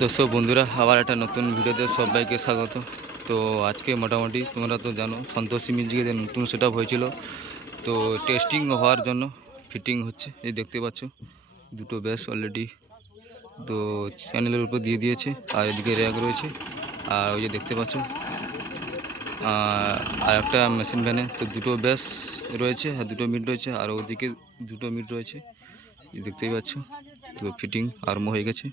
তো সব বন্ধুরা আবার একটা নতুন ভিডিওতে সবাইকে স্বাগত। তো আজকে মোটামুটি তোমরা তো জানো সন্তোষী মিউজিকে যে নতুন সেট আপ হয়েছিল, তো টেস্টিং হওয়ার জন্য ফিটিং হচ্ছে। এই দেখতে পাচ্ছ দুটো ব্যাস অলরেডি তো চ্যানেলের উপর দিয়ে দিয়েছে, আর এদিকে র্যাক রয়েছে, আর ওই যে দেখতে পাচ্ছ আর একটা মেশিন ভ্যানে তো দুটো ব্যাস রয়েছে আর দুটো মিট রয়েছে, আর ওদিকে দুটো মিট রয়েছে দেখতেই পাচ্ছ। তো ফিটিং আরম্ভ হয়ে গেছে।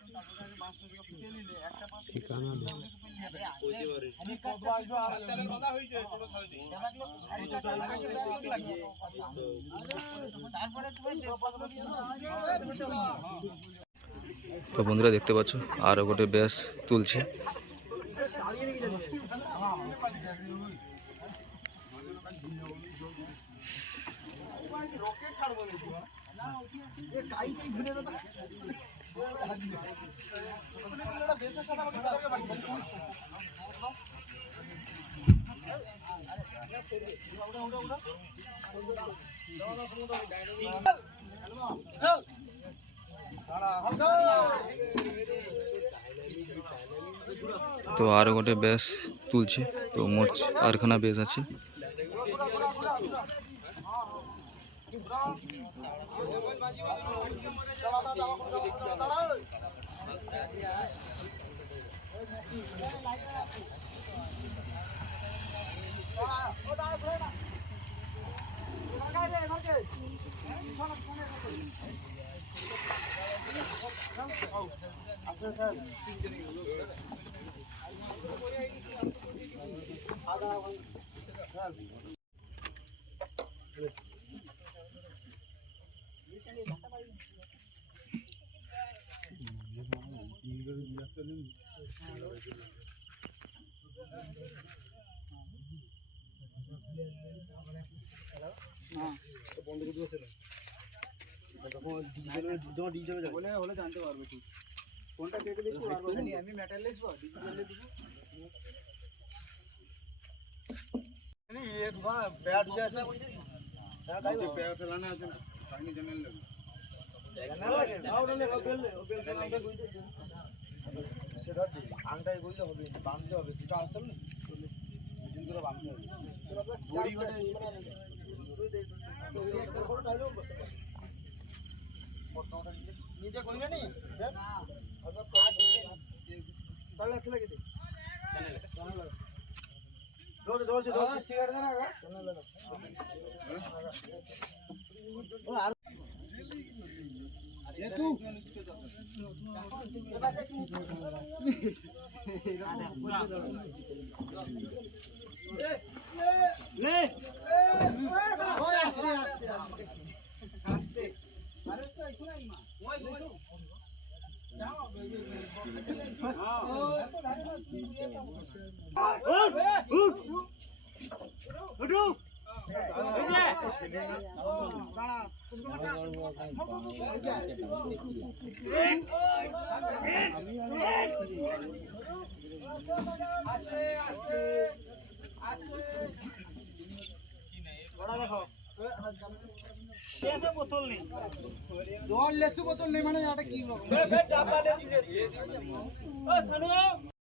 তো বন্ধুরা দেখতে পাচ্ছ আরো গোটে ব্যাস তুলছে। তো আরো গোটে ব্যাস তুলছে, তো মোট আরখানা ব্যাস আছে। জানতে পারবে ঠিক কোনটা কেটে দিচ্ছি আমি মেটাল লিখবো ডিজিটাল দিব एक बार बैठ जैसा जो पैर चलाना है पानी जमने लगे आओ ले बेल সেটা ঠিক আংটাই কইলে হবে বাঁধতে হবে দুটো আসল না মেশিন করে বাঁধতে হবে বড়ি মানে নিচে কইবে নি না তাহলে চলে গেছে रोज रोज रोज सिगरेट देना है चलने लगा ये तू ले ओए आस्ते आस्ते अरे तो ऐसा ही मां ओए जाओ बोतल नहीं माने यहाँ की